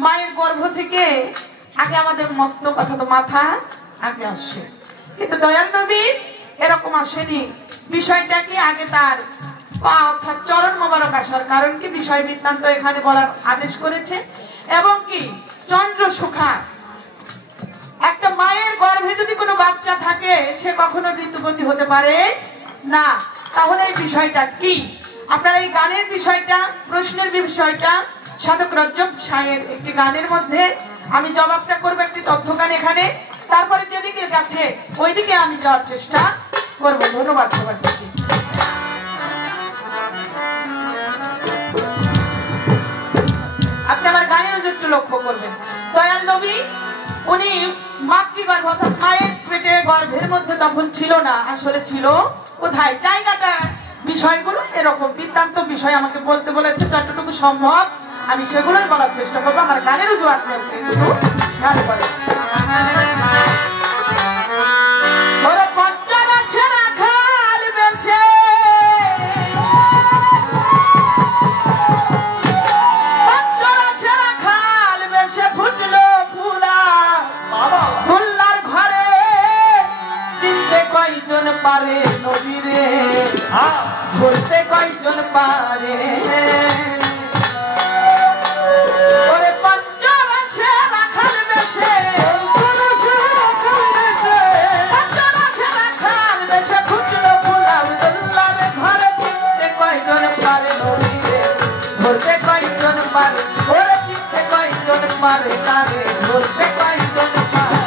মায়ের গর্ভ থেকে আগে আমাদের মস্তক অর্থাৎ মাথা আগে আসে, কিন্তু দয়াল নবী এরকম আসেনি। বিষয়টা কি আগে তার পা অর্থাৎ চরণ মোবারক আসার কারণ কি বিষয় বৃত্তান্ত এখানে বলার আদেশ করেছে। এবং কি চন্দ্র সুখা, একটা মায়ের গর্ভে যদি কোনো বাচ্চা থাকে সে কখনো ঋতুবতী হতে পারে না। তাহলে এই বিষয়টা কি? আপনারা এই গানের বিষয়টা, প্রশ্নের বিষয়টা সাধক রজ্জব সাহের একটি গানের মধ্যে আমি জবাবটা করবো, একটি তথ্য গান এখানে, তারপরে যেদিকে গেছে ওইদিকে আমি যাওয়ার চেষ্টা করবো। ধন্যবাদ সবার প্রতি। আপনি আমার গানের একটু লক্ষ্য করবেন। দয়াল নবী উনি মাতৃগর্ভ অর্থাৎ মায়ের পেটে গর্ভের মধ্যে তখন ছিল না, আসলে ছিল কোথায়? জায়গাটা বিষয়গুলো এরকম বৃত্তান্ত বিষয় আমাকে বলতে বলেছে, যতটুকু সম্ভব আমি সেগুলোই বলার চেষ্টা করবো। আমার গানের উজু আপনি একটু খেয়াল করেন। পারে নবীরে বলতে কয়জন পারে? ওরে পঞ্চরাশে রাখাল বেশে, পঞ্চরাশে রাখাল বেশে ফুটলো ফুল আব্দুল্লাহর ঘরে, চিনতে কয়জন পারে নবীরে বলতে কয়জন পারে? ওরে চিনতে কয়জন পারে তারে বলতে কয়জন পারে?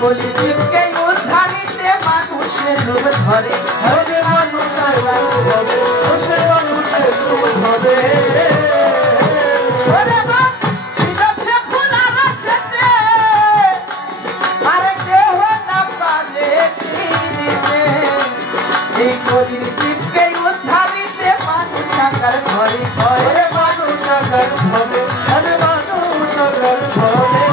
কলিযুগকে উদ্ধারিতে মানুষের রূপ ধরে, ধরে মানুষের রূপ ধরে, মানুষের রূপ ধরে। আরে কেহ না পারে চিনিতে, এই কলিযুগকে উদ্ধারিতে মানুষ আকার ধরে, ধরে মানুষ আকার ধরে, ধরে মানুষ আকার ধরে।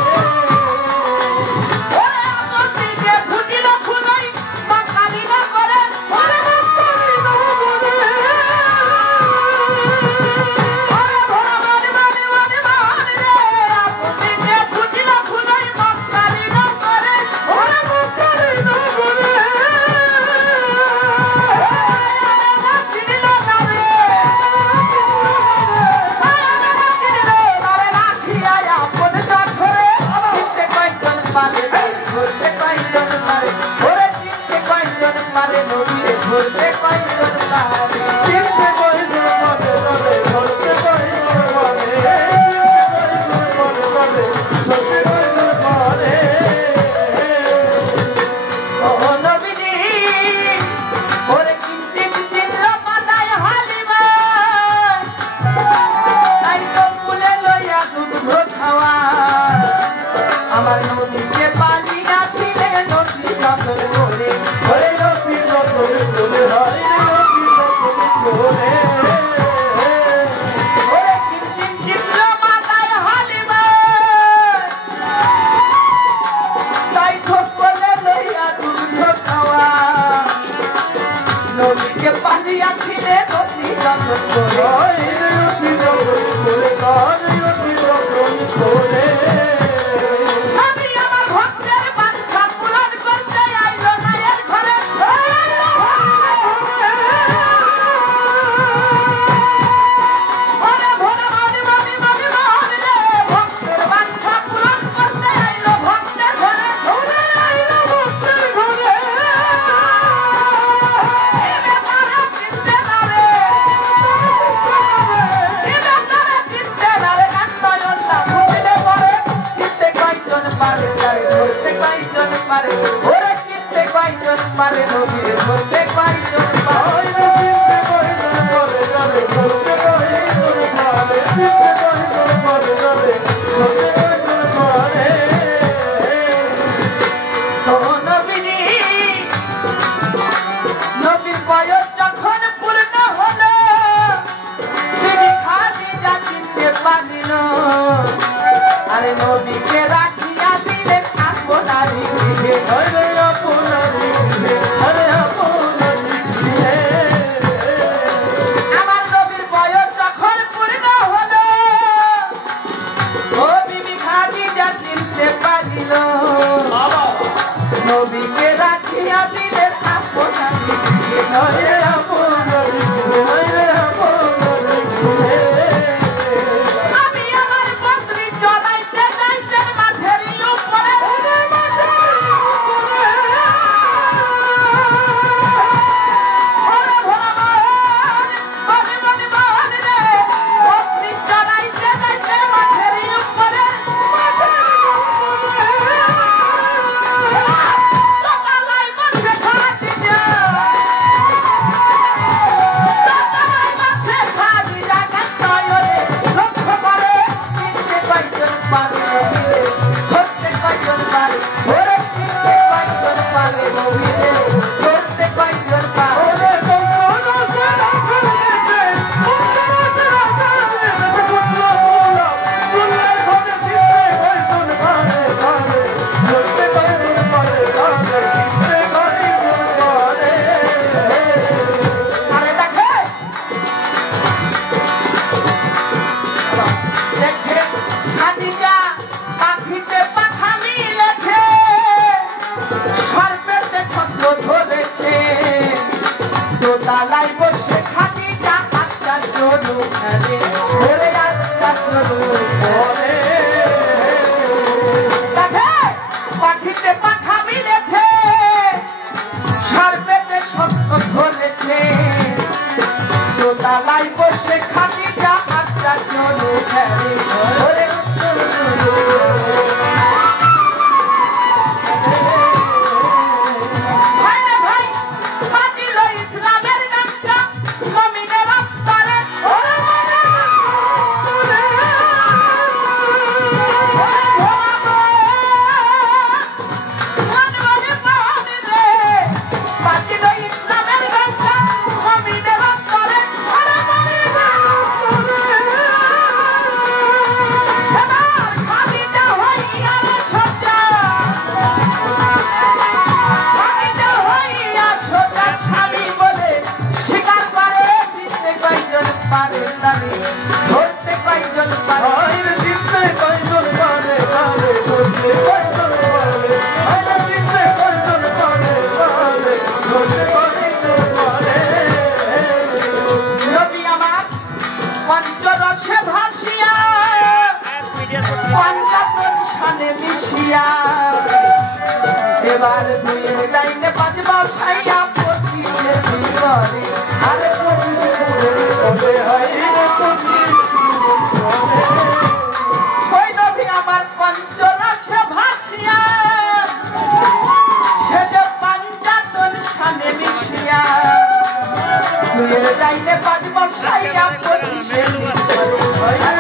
আমার নদীতে পালি গাছিলে নদী যতন করে, ওরে নদী যতন করে, হয় নদী যতন করে। ওরে কিঞ্চিন চিত্র মাথায় হালিমা, তাই খোপলে লইয়া দুধ খাওয়া, নদীকে পালি গাছিলে নদী যতন করে, নদী যতন করে, নদী যতন করে। ওরে চিনতে কয়জন পারে নবীর বলতে কয়জন পারে? চিনতে কয়জন পারে যাবে বলতে কয়জন পারে? চিনতে কয়জন পারে যাবে বলতে কয়জন পারে? আরে নবীকে রাখিয়া দিলেন আপনারই গৃহে আরে আপনারই গৃহে আরে আপনারই গৃহে আমার নবীর বয়স যখন পূর্ণ হলো ও বিবি খাদিজা চিনতে পারিল নবীকে রাখিয়া দিলেন আপনারই গৃহে আরে আপনারই গৃহে আরে আপনারই গৃহে আমি আমার মন্ত্রী চলাইতে যাইতে মাঠের উপরে তালাই বসে খাদিজা আচ্ছা চলু ঘরে ঘরে আচ্ছা চলু ঘরে পাখিতে পাখা মিলেছে সর্বেতে সত্য ধরেছে তালাই বসে খাদিজা আচ্ছা চলু ঘরে ঘরে এবার দুয়ে যাইতে পাঁচবার সাইয়া পঁচিশে করে আরে পঁচিশে ওই নদী আমার পঞ্চরসে ভাসিয়া সে যে পাঞ্জাতন সামনে মিশিয়া দুয়ে যাইতে পাঁচবার সাইয়া পঁচিশে আরে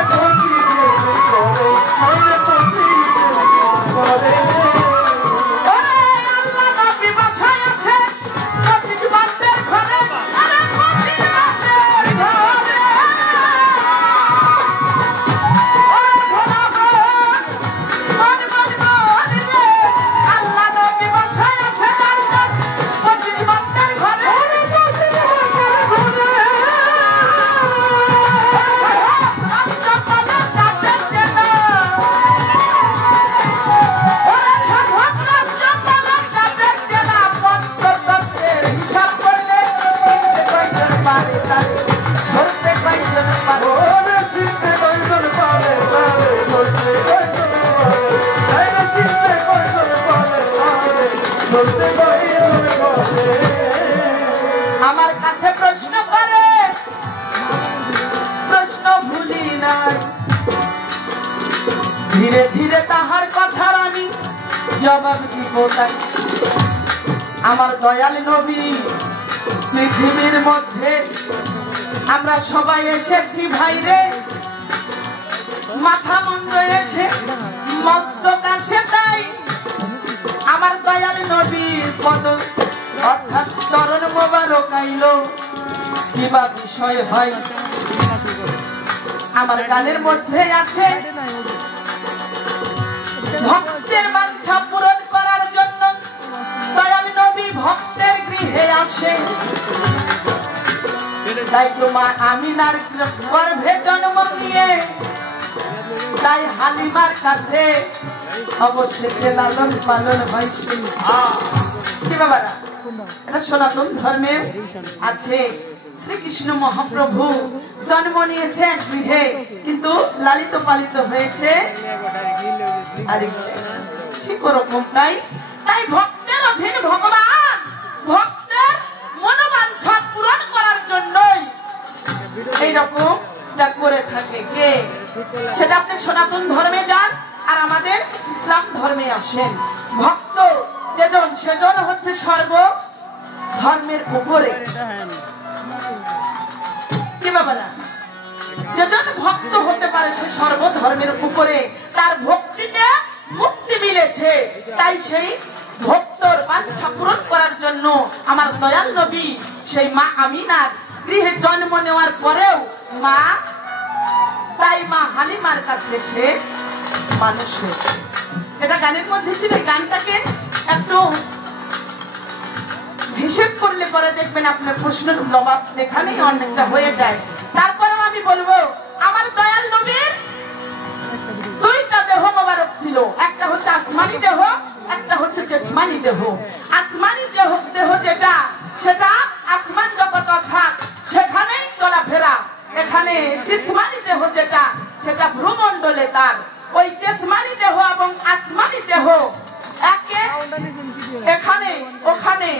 আমার কাছে প্রশ্ন করে প্রশ্ন ভুলি নাই ধীরে ধীরে তাহার কথার আমি জবাব দিব তাই আমার দয়াল নবী পৃথিবীর মধ্যে আমরা সবাই এসেছি ভাইরে মাথা মুন্ড এসে মস্তক আসে তাই আমার দয়াল নবীর পদ অর্থাৎ চরণ মোবারক আইলো কিবা বিষয় হয় আমার গানের মধ্যে আছে তাই তো মা আমিনার গর্ভে জন্ম নিয়ে তাই হালিমার কাছে অবশেষে লালন পালন হয়েছে। কি বাবারা, এটা সনাতন ধর্মে আছে। শ্রীকৃষ্ণ মহাপ্রভু জন্ম নিয়েছে এক গৃহে, কিন্তু লালিত পালিত হয়েছে আরেক জায়গায়। ঠিক ওরকমটাই, তাই ভক্তের অধীন ভগবান ভক্তের মনোবাঞ্ছা পূরণ করার জন্যই এইরকম করে থাকে। কে সেটা আপনি সনাতন ধর্মে যান আর আমাদের ইসলাম ধর্মে আসেন। ভক্ত যেজন সেজন হচ্ছে সর্ব ধর্মের উপরে। কি বাবারা, যেজন ভক্ত হতে পারে সে সর্বধর্মের উপরে, তার ভক্তিতে মুক্তি মিলেছে। তাই সেই ভক্তর বাঞ্ছা পূরণ করার জন্য আমার দয়াল নবী সেই মা আমিনার গৃহে জন্ম নেওয়ার পরেও মা হালিমার কাছে সে মানুষ হয়েছে। এটা গানের মধ্যে ছিল। এই গানটাকে একটু হিসেব করলে পরে দেখবেন আপনার প্রশ্নের জবাব এখানেই অনেকটা হয়ে যায়। তারপরেও আমি বলবো, আমার দয়াল নবীর দুইটা দেহ মোবারক ছিল। একটা হচ্ছে আসমানি দেহ, একটা হচ্ছে জিসমানি দেহ। আসমানি দেহ যেটা, সেটা আসমান জগৎ অর্থাৎ সেখানেই চলাফেরা। এখানে জিসমানি দেহ যেটা, সেটা ভ্রমণ্ডলে তার। ওই জিসমানি দেহ এবং আসমানি দেহ এখানে ওখানে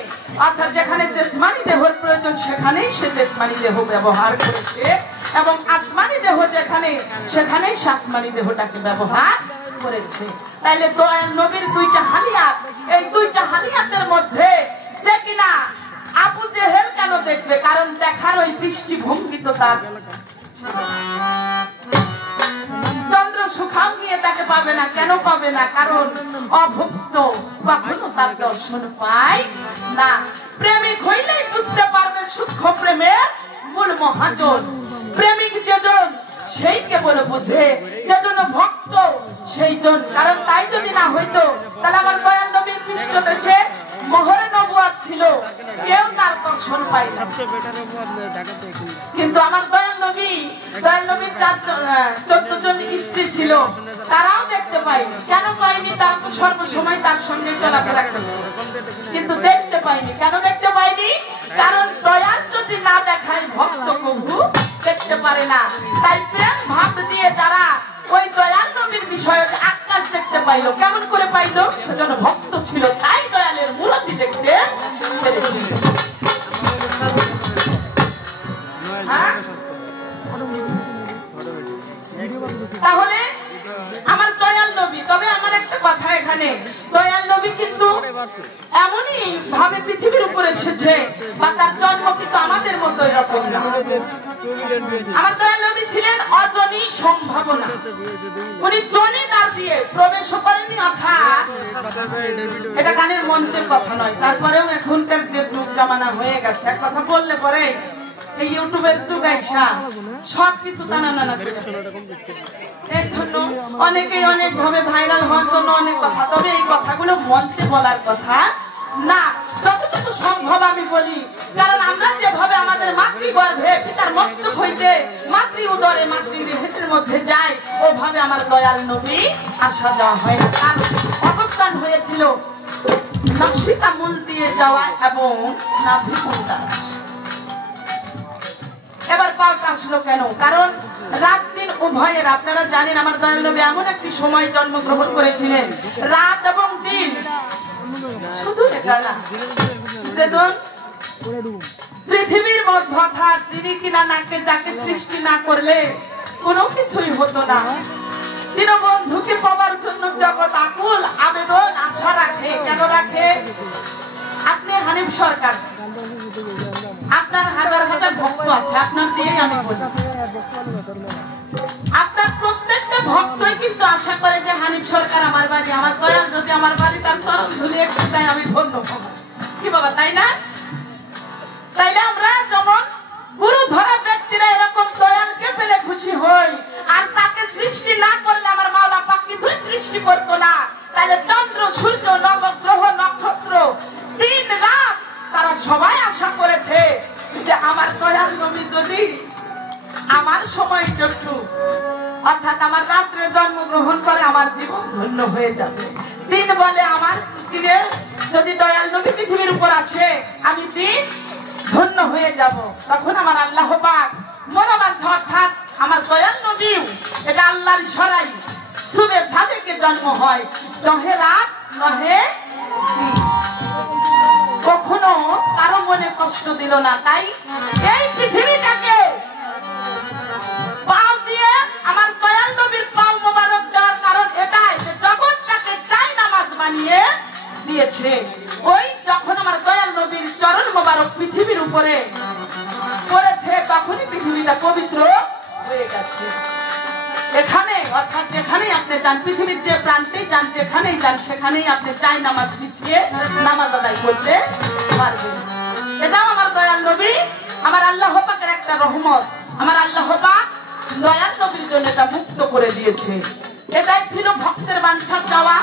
অর্থাৎ যেখানে জিসমানি দেহের প্রয়োজন সেখানেই সে জিসমানি দেহ ব্যবহার করেছে, এবং আসমানি দেহ যেখানে সেখানেই সে আসমানি দেহটাকে ব্যবহার করেছে। তাইলে দয়াল নবীর দুইটা হালিয়াত, এই দুইটা হালিয়াতের মধ্যে সে কিনা আবু জেহেল কেন দেখবে? কারণ দেখার ওই দৃষ্টিভঙ্গি তো তার চন্দ্র সুখাও গিয়ে তাকে পাবে না। কেন পাবে না? কারণ অভুক্ত, কখনো তার দর্শন পায় না। প্রেমিক হইলেই বুঝতে পারবে সূক্ষ্ম প্রেমের মূল মহাজন। প্রেমিক যেজন সেই কেবল বুঝে, যেজন ভক্ত সেই জন। কারণ তাই যদি না হইতো তাহলে আমার দয়াল নবীর পৃষ্ঠদেশে মোহরে নবুয়াত ছিল, কেউ তার দর্শন পায় না। কিন্তু আমার দয়াল নবীর 14 জন স্ত্রী ছিল, তারাও দেখতে পায়নি। কেন পায়নি? তার তো সর্বসময় তার সঙ্গে চলাফেরা করত, কিন্তু দেখতে পায়নি। কেন দেখতে পায়নি? কারণ দয়াল যদি না দেখায় ভক্ত কবু দেখতে পারে না। তাই প্রেম ভাব দিয়ে যারা ওই দয়াল নবীর বিষয়ে আকাশ দেখতে পাইলো, কেমন করে পাইলো? সেজন্য ভক্ত ছিল, তাই দয়ালের মূর্তি দেখতে পেরেছিল। তাহলে আমার দয়াল নবী, তবে আমার একটা কথা এখানে, দয়াল নবী কিন্তু এমনই ভাবে পৃথিবীর উপরে এসেছে, বা তার জন্ম কিন্তু আমাদের মতো এরকম না। আমার দয়াল নবী ছিলেন অজনী সম্ভাবনা। উনি জনি তার দিয়ে প্রবেশ করেনি, অর্থাৎ এটা গানের মঞ্চের কথা নয়। তারপরেও এখনকার যে যুগ জামানা হয়ে গেছে, এক কথা বললে পরে এই ইউটিউবের যুগ আইসা সবকিছু টানা করে এই জন্য অনেকেই অনেক ভাবে ভাইরাল হওয়ার জন্য অনেক কথা, তবে এই কথাগুলো মঞ্চে বলার কথা না। যতটুকু সম্ভব আমি বলি, কারণ আমরা যেভাবে আমাদের মাতৃগর্ভে পিতার মস্তক হইতে মাতৃ উদরে মাতৃ রেহেটের মধ্যে যাই, ওভাবে আমার দয়াল নবী আসা যাওয়া হয় না। তার অবস্থান হয়েছিল নাসিকা মূল দিয়ে যাওয়া এবং নাভিকুণ্ডা। এবার পাল্টা আসলো কেন? কারণ রাত দিন উভয়ের, আপনারা জানেন আমার দয়াল নবী এমন একটি সময় জন্মগ্রহণ করেছিলেন, রাত এবং দিন শুধু এটা না, সেজন পৃথিবীর মধ্যে অর্থাৎ যিনি কিনা নাকে যাকে সৃষ্টি না করলে কোনো কিছুই হতো না। দীনবন্ধুকে পাওয়ার জন্য জগৎ আকুল আবেদন আশা রাখে। কেন রাখে? আপনি হানিফ সরকার, আপনার হাজার হাজার ভক্ত আছে, আপনার দিয়েই আমি বলি, আপনার প্রত্যেকটা ভক্তই কিন্তু আশা করে যে হানিফ সরকার আমার বাড়ি, আমার দয়াল যদি আমার বাড়ি তার চরণ ধুলি একটু দেয় আমি ধন্য হব। কি বাবা, তাই না? তাইলে আমরা যেমন গুরু ধরা ব্যক্তিরা এরকম দয়ালকে পেলে খুশি হই, আর তাকে সৃষ্টি না করলে আমার মাওলা পাক কিছুই সৃষ্টি করতো না। তাইলে চন্দ্র সূর্য নবগ্রহ নক্ষত্র দিন রাত তারা সবাই আশা করেছে যে আমার দয়াল নবী যদি আমার সময়টা একটু অর্থাৎ আমার রাত্রে জন্মগ্রহণ করে আমার জীবন ধন্য হয়ে যাবে। দিন বলে আমার দিনে যদি দয়াল নবী পৃথিবীর উপর আসে আমি দিন ধন্য হয়ে যাব। তখন আমার আল্লাহ পাক মনোবাঞ্ছা অর্থাৎ আমার দয়াল নবী এটা আল্লাহর ইশারায় সুবে সাদেকে জন্ম হয়, নহে রাত নহে কখনো কারো মনে কষ্ট দিল না। তাই এই পৃথিবীটাকে পাও দিয়ে আমার দয়াল নবীর পাও মোবারক দেওয়ার কারণ এটাই যে জগৎটাকে চাই নামাজ বানিয়ে দিয়েছে। ওই যখন আমার দয়াল নবীর চরণ মোবারক পৃথিবীর উপরে পড়েছে তখনই পৃথিবীটা পবিত্র হয়ে গেছে। এখানে অর্থাৎ যেখানেই আপনি যান পৃথিবীর যে প্রান্তেই যান যেখানেই যান সেখানেই আপনি চাই নামাজ পিছিয়ে নামাজ আদায় করতে পারবেন। এটাও আমার দয়াল নবী আমার আল্লাহ পাকের একটা রহমত। আমার আল্লাহ পাক দয়াল নবীর জন্য এটা মুক্ত করে দিয়েছে। এটাই ছিল ভক্তের বাঞ্ছার চাওয়া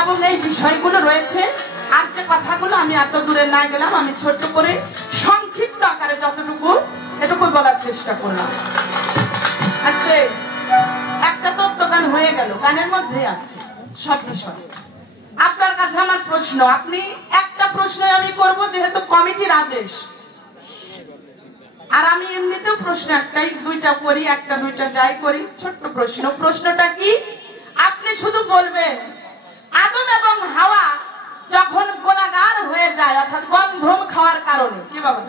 এবং এই বিষয়গুলো রয়েছে। আর যে কথাগুলো আমি এত দূরে না গেলাম আমি ছোট্ট করে সংক্ষিপ্ত আকারে যতটুকু এটুকু বলার চেষ্টা করলাম। আজকে একটা তত্ত্ব গান হয়ে গেল, গানের মধ্যে আছে সব বিষয়। আপনার কাছে আমার প্রশ্ন, আপনি একটা প্রশ্ন আমি করব যেহেতু কমিটির আদেশ, আর আমি এমনিতেও প্রশ্ন একটাই দুইটা করি, একটা দুইটা যাই করি। ছোট্ট প্রশ্ন, প্রশ্নটা কি আপনি শুধু বলবেন আদম এবং হাওয়া যখন গুনাহগার হয়ে যায় অর্থাৎ গন্ধম খাওয়ার কারণে কি বাবা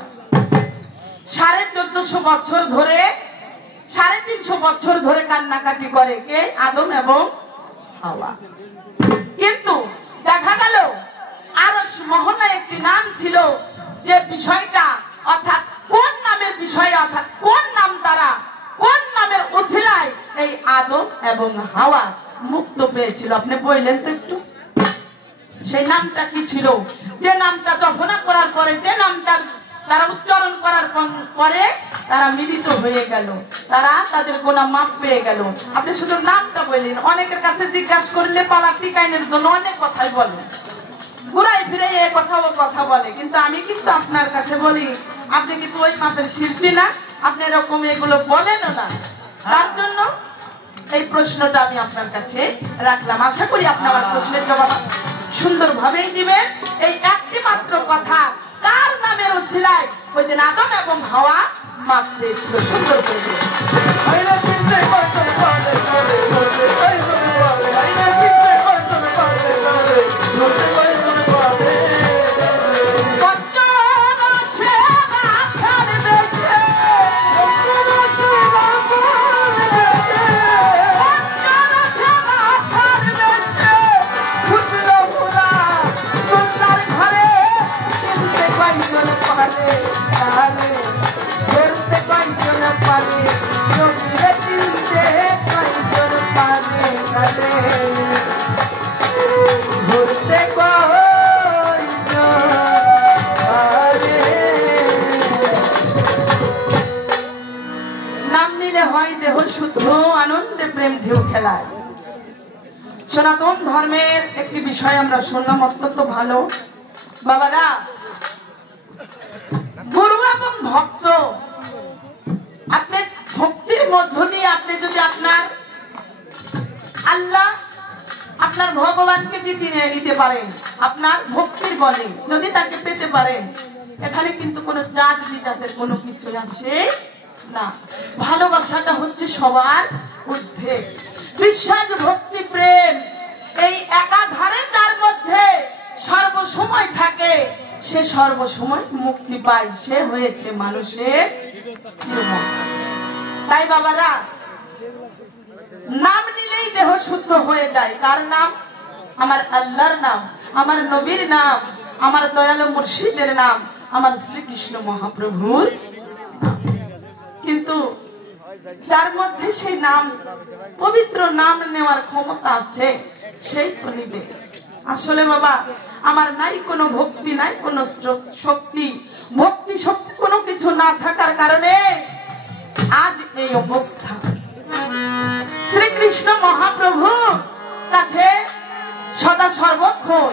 1450 বছর ধরে 350 বছর ধরে কান্নাকাটি করে কে? আদম এবং হাওয়া। কিন্তু দেখা গেল আরশ মহলায় একটি নাম ছিল যে বিষয়টা অর্থাৎ কোন নামের বিষয় অর্থাৎ কোন নাম দ্বারা কোন নামের ওসিলায় এই আদম এবং হাওয়া মুক্ত পেয়েছিল আপনি বললেন তো একটু। সেই নামটা কি ছিল? যে নামটা জপনা করার পরে যে নামটার তারা উচ্চারণ করার পরে তারা মিলিত হয়ে গেল, তারা তাদের গুনাহ মাফ পেয়ে গেল। আপনি শুধু নামটা বললেন। অনেকের কাছে জিজ্ঞাসা করলে পালা টিকাইনের জন্য অনেক কথাই বলে, ঘুরাই ফিরে এ কথা ও কথা বলে, কিন্তু আমি কিন্তু আপনার কাছে বলি আপনি কিন্তু ওই মাপের শিল্পী না, আপনি এরকম এগুলো বলেন না। তার জন্য এই প্রশ্নটা আমি আপনার কাছে রাখলাম। আশা করি আপনি আমার প্রশ্নের জবাব সুন্দরভাবেই দিবেন। এই একটি মাত্র কথা কার নামের ওসিলায় ওই দিন আদম এবং হাওয়া মাফ পেয়েছিল? সুন্দর করে দিবেন। সনাতন ধর্মের একটি বিষয় আমরা শুনলাম অত্যন্ত ভালো। বাবারা, গুরু এবং ভক্ত, আপনি ভক্তির মধ্য দিয়ে আপনি যদি আপনার আল্লাহ আপনার ভগবানকে জিতিয়ে নিতে পারেন, আপনার ভক্তির বলে যদি তাকে পেতে পারেন, এখানে কিন্তু কোনো জাত বিজাতের কোনো কিছু আসে না। ভালোবাসাটা হচ্ছে সবার ঊর্ধ্বে। বিশ্বাস, ভক্তি, প্রেম এই একাধারে তার মধ্যে সর্বসময় থাকে, সে সর্বসময় মুক্তি পায়, সে হয়েছে মানুষের জীবন। তাই বাবারা, নাম নিলেই দেহ শুদ্ধ হয়ে যায়। কার নাম? আমার আল্লাহর নাম, আমার নবীর নাম, আমার দয়ালু মুর্শিদের নাম, আমার শ্রীকৃষ্ণ মহাপ্রভুর। কিন্তু যার মধ্যে সেই নাম পবিত্র নাম নেওয়ার ক্ষমতা আছে সেই তো নিবে। আসলে বাবা, আমার নাই কোনো ভক্তি, নাই কোনো শক্তি, ভক্তি শক্তি কোনো কিছু না থাকার কারণে আজ এই অবস্থা। শ্রীকৃষ্ণ মহাপ্রভু কাছে সদা সর্বক্ষণ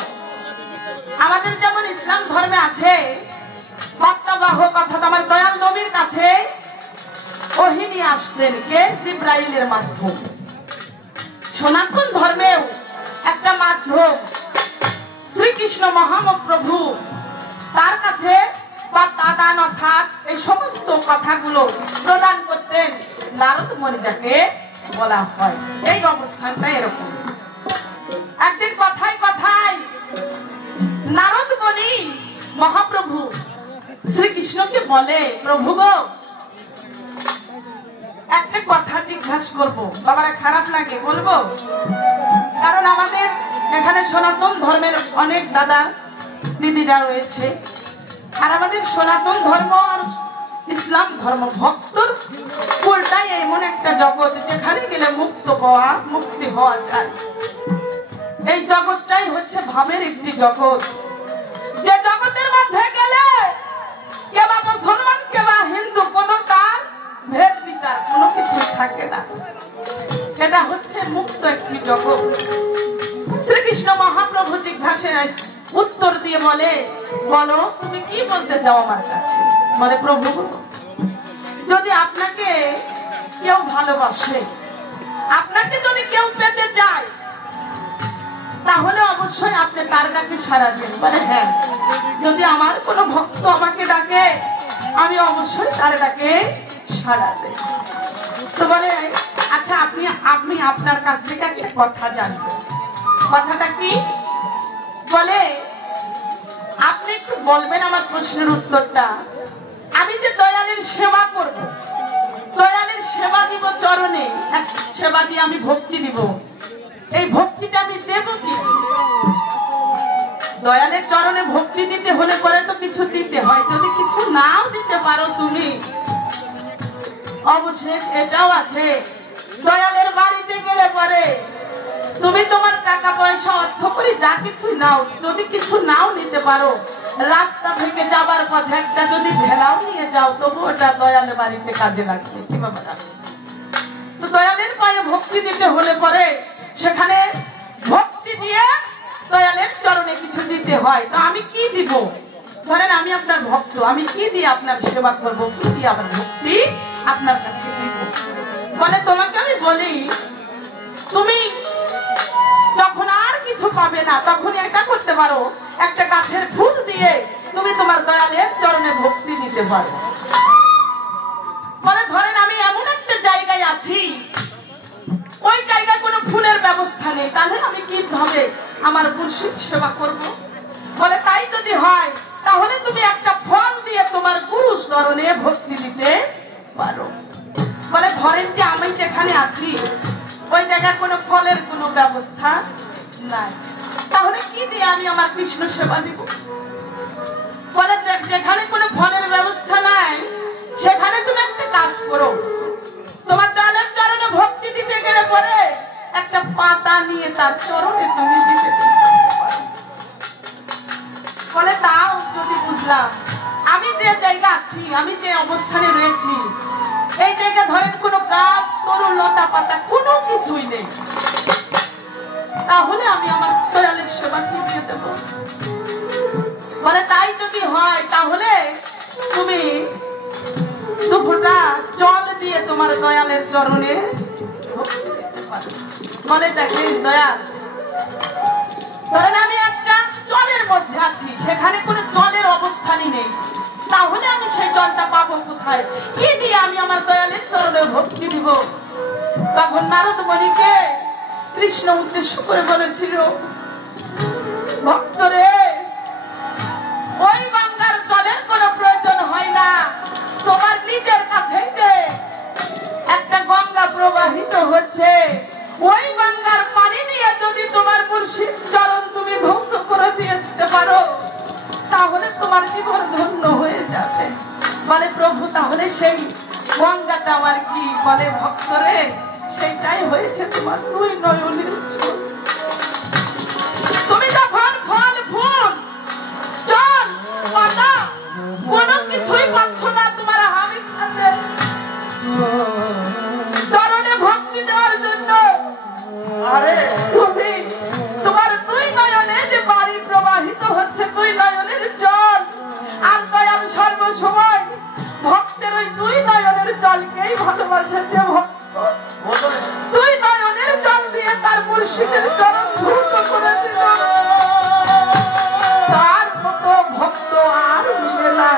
আমাদের যেমন ইসলাম ধর্মে আছে বার্তাবাহক অর্থাৎ আমার দয়াল নবীর কাছে ওহী নিয়ে আসতেন কে? জিবরাইলের মাধ্যমে। সনাতন ধর্মেও একটা মাধ্যম শ্রীকৃষ্ণ মহাপ্রভু, তার কাছে বার্তা দান অর্থাৎ এই সমস্ত কথাগুলো প্রদান করতেন নারদ মুনি, যাকে বলা হয়। এই অবস্থানটা এরকম। একদিন কথায় কথায় নারদ মুনি মহাপ্রভু শ্রীকৃষ্ণকে বলে, প্রভু গো, একটা কথা জিজ্ঞাসা করবো। বাবারা খারাপ লাগে বলবো? কারণ আমাদের এখানে সনাতন ধর্মের অনেক দাদা দিদিরা রয়েছে, আর আমাদের সনাতন ধর্ম আর ইসলাম ধর্ম ভক্তর পুরোটাই এমন একটা জগৎ যেখানে গেলে মুক্তি হওয়া যায়। এই জগৎটাই হচ্ছে ভাবের একটি জগৎ, যে জগতের মধ্যে গেলে কে বা মুসলমান কে বা হিন্দু, কোনো কার ভেদ বিচার কোনো কিছু থাকে না। এটা হচ্ছে মুক্ত একটি জগৎ। শ্রীকৃষ্ণ মহাপ্রভু জিজ্ঞাসায় উত্তর দিয়ে বলে, বলো তুমি কি বলতে চাও আমার কাছে? বলে, প্রভু যদি আপনাকে কেউ ভালোবাসে, আপনাকে যদি কেউ পেতে চায়, তাহলে অবশ্যই আপনি তার ডাকে সাড়া দেন। বলে, হ্যাঁ, যদি আমার কোনো ভক্ত আমাকে ডাকে আমি অবশ্যই তার ডাকে সাড়া দেব। তো বলে, আচ্ছা আপনি আপনার কাছ থেকে একটা কথা জানবো। কথাটা কি? বলে, আপনি একটু বলবেন আমার প্রশ্নের উত্তরটা। আমি যে দয়ালের সেবা করব, দয়ালের সেবা দিব চরণে, সেবা দিয়ে আমি ভক্তি দিব, এই ভক্তিটা আমি দেব কি? দয়ালের চরণে ভক্তি দিতে হলে পরে তো কিছু দিতে হয়। যদি কিছু নাও দিতে পারো তুমি, অবশেষ এটাও আছে, দয়ালের বাড়িতে গেলে পরে তুমি তোমার টাকা পয়সা অর্থ করে যা কিছু নাও, যদি কিছু নাও নিতে পারো, রাস্তা থেকে যাবার পথে একটা যদি ঢেলাও নিয়ে যাও, তবু ওটা দয়ালের বাড়িতে কাজে লাগবে। কি বাবা? তো দয়ালের পায়ে ভক্তি দিতে হলে পরে সেখানে ভক্তি দিয়ে দয়ালের চরণে কিছু দিতে হয়। তো আমি কি দিব? ধরেন আমি আপনার ভক্ত, আমি কি দিয়ে আপনার সেবা করবো, কি দিয়ে আমার ভক্তি আপনার কাছে দিব? বলে, তোমাকে আমি বলি, তুমি যখন আর কিছু পাবে না তখন এটা করতে পারো, একটা গাছের ফুল দিয়ে তুমি তোমার দয়ালের চরণে ভক্তি দিতে পারো। বলে, ধরেন আমি এমন একটা জায়গায় আছি, ওই জায়গায় কোনো ফুলের ব্যবস্থা নেই, তাহলে আমি কিভাবে আমার মুর্শিদ সেবা করব? বলে, তাই যদি হয় তাহলে তুমি একটা ফল দিয়ে তোমার গুরু চরণে ভক্তি দিতে পারো। বলে, ধরেন যে আমি যেখানে আছি ওই জায়গায় কোনো ফলের কোনো ব্যবস্থা নাই, তাহলে কি দিয়ে আমি আমার কৃষ্ণ সেবা দিব? বলে, যেখানে কোনো ফলের ব্যবস্থা নাই সেখানে তুমি একটা কাজ করো, তোমার দয়ালের চরণে ভক্তি দিতে গেলে পরে একটা পাতা নিয়ে তার চরণে তুমি দিতে পারো। বলে, তাও যদি বুঝলাম, আমি যে জায়গা আছি, আমি যে অবস্থানে রয়েছি, এই জায়গা ধরেন কোনো গাছ তরু লতা পাতা কোনো কিছুই নেই, তাহলে আমি আমার দয়ালের সেবা কি দিয়ে দেব? বলে, তাই যদি হয় তাহলে তুমি দুপুরটা জল দিয়ে তোমার দয়ালের চরণে ভক্তি দিতে পারো। বলে, দেখেন দয়াল, ধরেন আমি একটা জলের মধ্যে আছি, সেখানে কোনো জলের অবস্থানই নেই, তাহলে আমি সেই জলটা পাবো কোথায়? কি দিয়ে আমি আমার দয়ালের চরণে ভক্তি দিব? তখন নারদ মুনিকে কৃষ্ণ উদ্দেশ্য করে বলেছিল, ভক্তরে, ওই গঙ্গার জলের কোনো প্রয়োজন হয় না, তোমার নিজের কাছে যে একটা গঙ্গা প্রবাহিত হচ্ছে, ওই গঙ্গার পানি নিয়ে যদি তোমার মুর্শিদ চরণ তুমি ধ্বংস করে দিয়ে দিতে পারো, তাহলে তোমার জীবন ধন্য হয়ে যাবে। বলে, প্রভু তাহলে সেই গঙ্গাটা আমার কি? বলে, ভক্তরে, সেইটাই হয়েছে তোমার দুই নয়নের জল। তুমি যখন ফল ফুল জল পাতা কোনো কিছুই পাচ্ছ না তোমার হামিদ সাথে চরণে ভক্তি দেওয়ার জন্য, আরে তুমি তোমার দুই নয়নে যে বাড়ি প্রবাহিত হচ্ছে, দুই নয়নের জল, আর দয়াল ভালোবাসেছে ভক্ত তুই নয়নের জল দিয়ে তার মুর্শিদের চরণ ধৌত করে দিল তার মতো ভক্ত আর মিলে না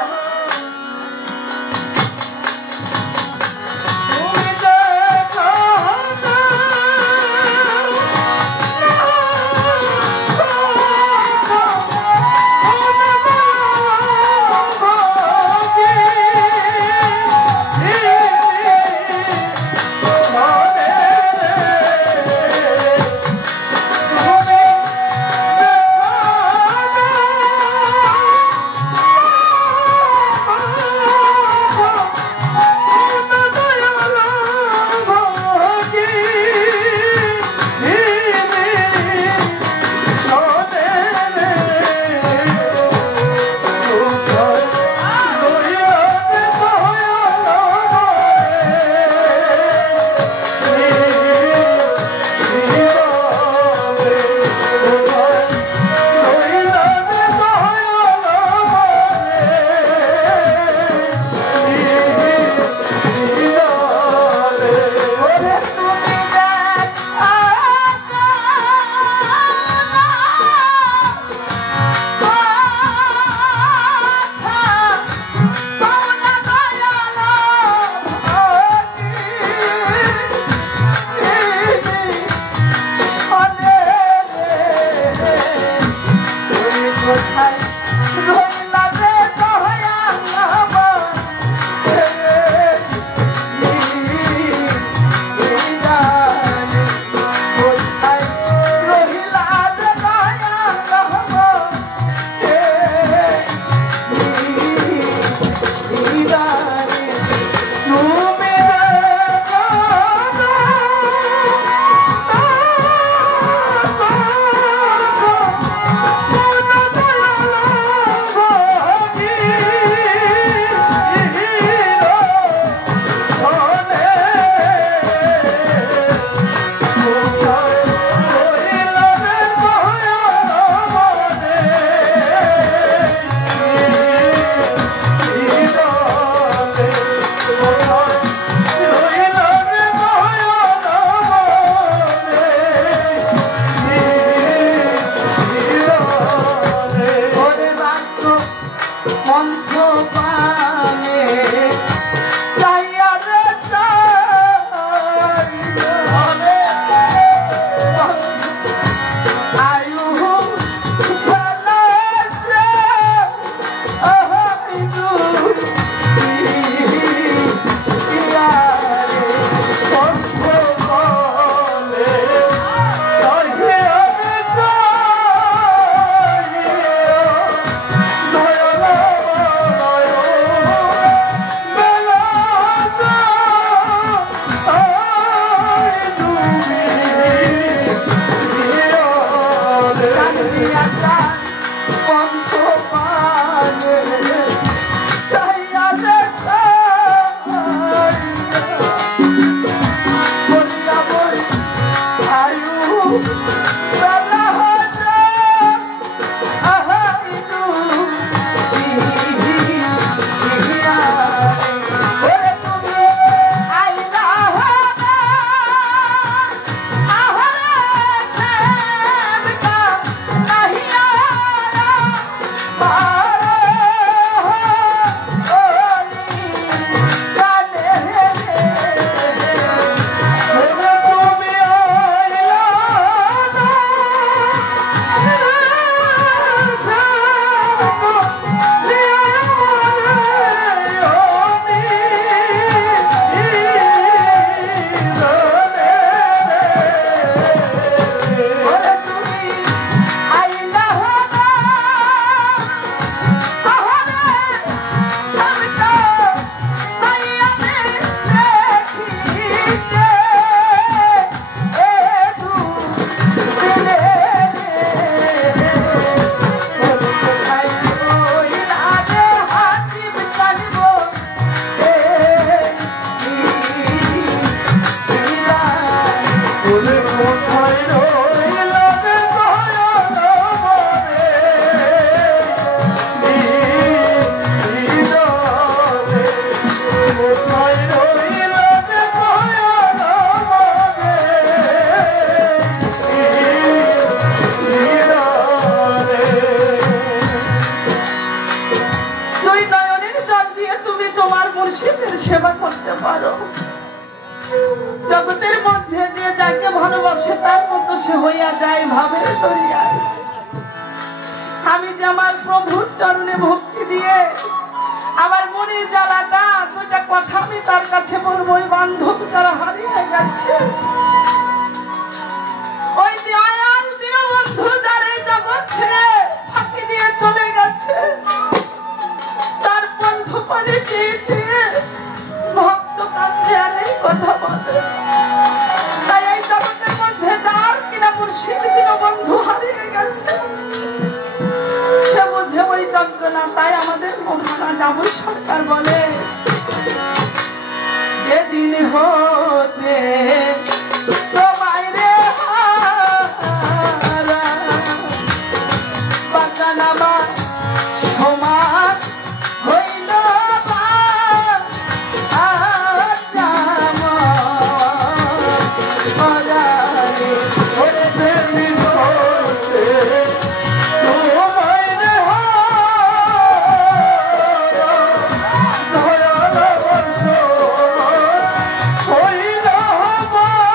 জগতের মধ্যে যে যাকে ভালোবাসে তার মতো সে হইয়া যায় ভাবের দরিয়ায়। আমি যে আমার প্রভুর চরণে ভক্তি দিয়ে আমার মনের জ্বালাটা দুইটা কথা আমি তার কাছে বলবো, ওই বান্ধব যারা হারিয়ে গেছে, ওই দয়াল দীনবন্ধু যারা এই জগৎ ছেড়ে ফাঁকি দিয়ে চলে গেছে, তার বন্ধু পানে চেয়ে চেয়ে ভক্ত কাঁদছে আর এই কথা বলে। তাই এই জগতের মধ্যে যার কিনা মুর্শিদ দীনবন্ধু হারিয়ে গেছে সে বুঝে ওই যন্ত্রণা। তাই আমাদের মহানা জামুন সরকার বলে, যেদিন হতে তোমায় রে হারা বাঁচান আমার সমান হইল Oh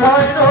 ভৈরব